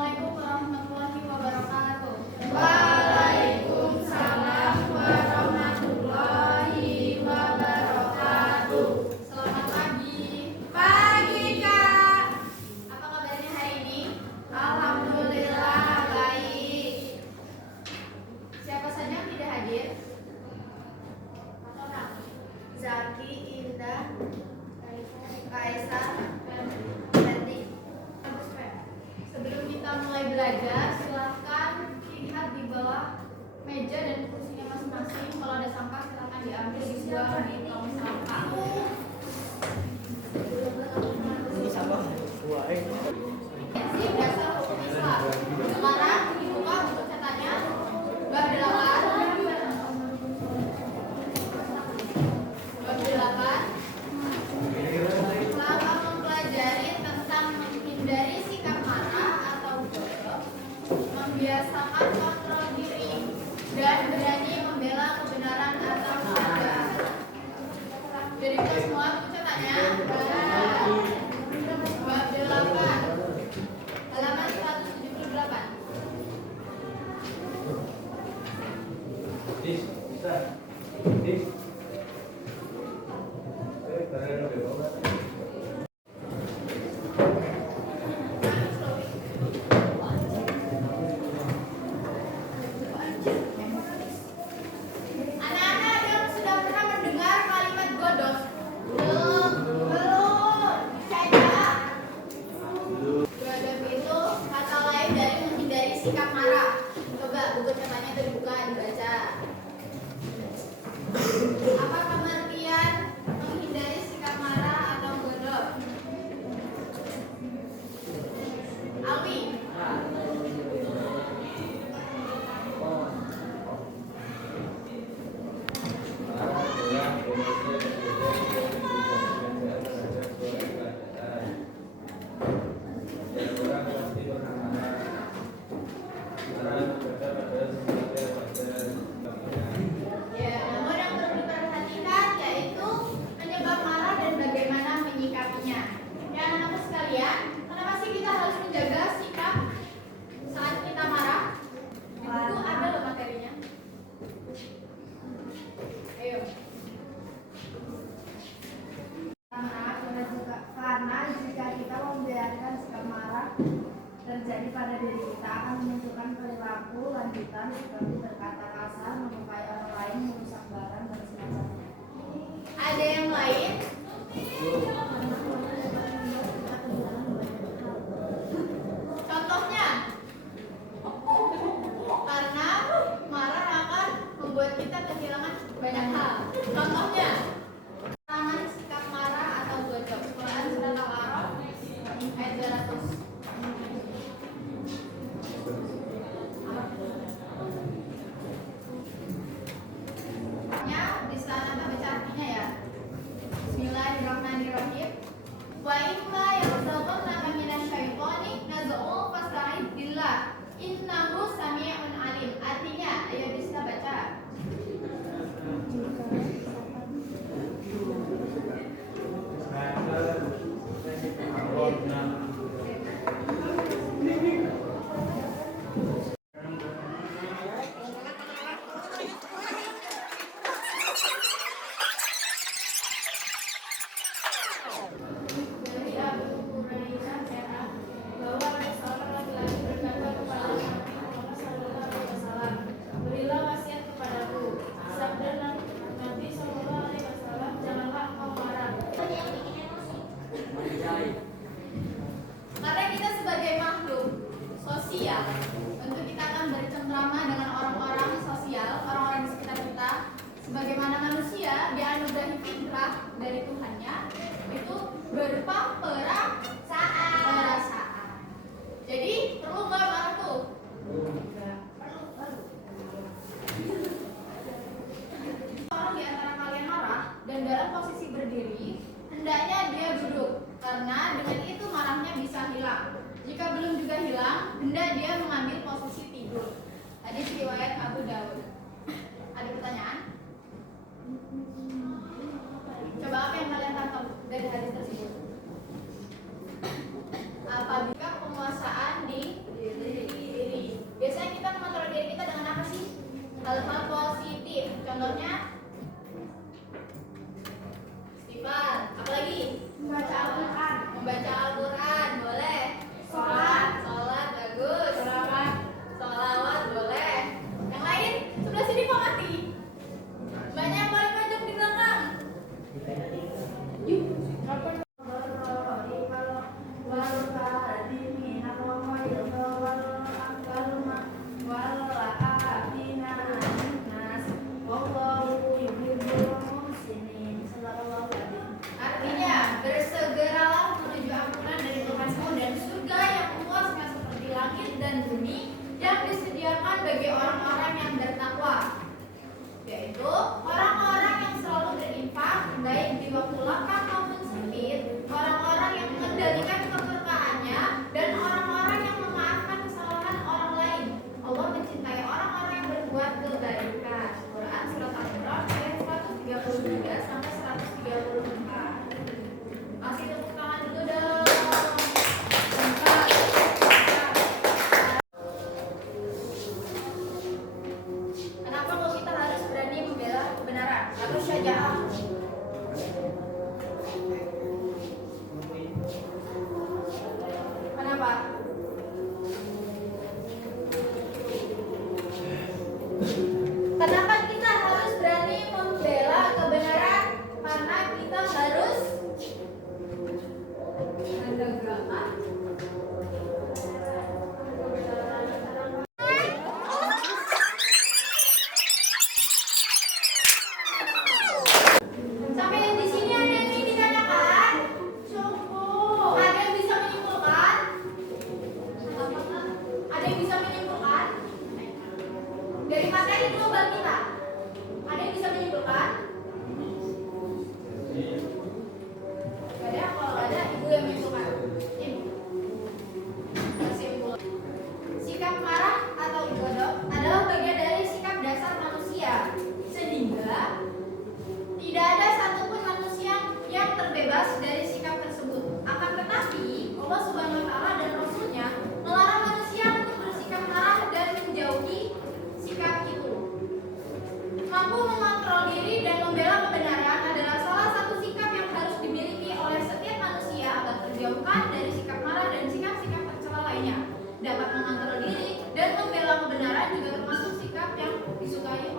Assalamualaikum warahmatullahi wabarakatuh. Waalaikumsalam warahmatullahi wabarakatuh. Selamat pagi. Pagi, Kak. Apa kabarnya hari ini? Alhamdulillah baik. Siapa saja yang tidak hadir? Zaki, Indah, Kaisar, Cantik. Sebelum kita mulai belajar, silahkan lihat di bawah meja dan kursinya masing-masing. Kalau ada sampah silahkan diambil di sebuah di tong sampah. Sesi dasar hukum Islam. Sekarang dibuka untuk catatannya. Bab 8. Bab 8. Selama mempelajari tentang menghindari sikap marah atau bodoh, membiasakan kontrol diri dan berani membela kebenaran atau syariat. Jadi kita semua buku catatannya. Bab 8 halaman 178. Anak-anak yang sudah pernah mendengar kalimat bodoh? Belum. Saya. Bodoh itu kata lain dari menghindari sikap marah. Coba buku catanya itu dibuka, dibaca. Apa pengertian menghindari sikap marah atau bodoh? Alwi. Ya, namun yang perlu diperhatikan yaitu penyebab marah dan bagaimana menyikapinya. Ya, anak-anak sekalian, kenapa sih kita harus menjaga sikap saat kita marah? Di buku ada loh materinya. Ayo. Karena jika kita membiarkan sikap marah terjadi pada diri kita akan memunculkan perilaku lanjutan seperti berkata kasar, melukai orang lain, merusak barang dan semacamnya. Ada yang lain? Contohnya? Karena marah akan membuat kita kehilangan banyak hal. Contohnya? Tangan sikap marah atau bodoh. Quran surat Al-A'raf ayat 200. Bisa Anda baca artinya ya. Bismillahirrahmanirrahim. Wa imma yanzaghannaka minasyaitani nazghun fasta'idz billah innahu samii'un 'alim. Artinya, ayo bisa baca. hal-hal positif. Contohnya istighfar. Apalagi? Membaca Al-Quran. Membaca Al-Quran boleh. Sholat. Sholat bagus. Sholawat. Sholawat boleh. Yang lain sebelah sini kok mati. Banyak yang paling banyak di belakang. Yuk. Artinya bersegeralah menuju ampunan dari Tuhanmu dan surga yang luasnya seperti langit dan bumi yang disediakan bagi orang-orang yang bertakwa, yaitu orang-orang yang selalu berinfak baik di waktu lapang maupun sempit, orang-orang yang mengendalikan kemurkaannya, dan orang-orang yang memaafkan kesalahan orang lain. Allah mencintai orang-orang yang berbuat kebaikan. Quran surat Al-Imran ayat 133 sampai 134. Masih tepuk tangan dulu dong. Kenapa kok kita harus berani membela kebenaran? Harus syaja'ah. Kenapa? Kenapa kita harus berani membela kebenaran? Karena kita harus menegakkan sampai di sini ada yang ingin ditanyakan? Cukup. Ada yang bisa menyimpulkan? Ada yang bisa menyimpulkan? Dari materi global kita. Ada yang bisa menyimpulkan? Gak ada, kalau gak ada ibu yang menyimpulkan. Ibu. Kesimpulan. Sikap marah atau godok adalah bagian dari sikap dasar manusia. Sehingga tidak ada satupun manusia yang terbebas dari sikap tersebut. Akan tetapi, Allah Subhanahu wa Ta'ala dan Rasul-Nya melarang manusia untuk bersikap marah dan menjauhi sikap itu. Mampu mengontrol diri dan membela kebenaran adalah salah satu sikap yang harus dimiliki oleh setiap manusia agar terjauhkan dari sikap marah dan sikap-sikap tercela lainnya. Dapat mengontrol diri dan membela kebenaran juga termasuk sikap yang disukai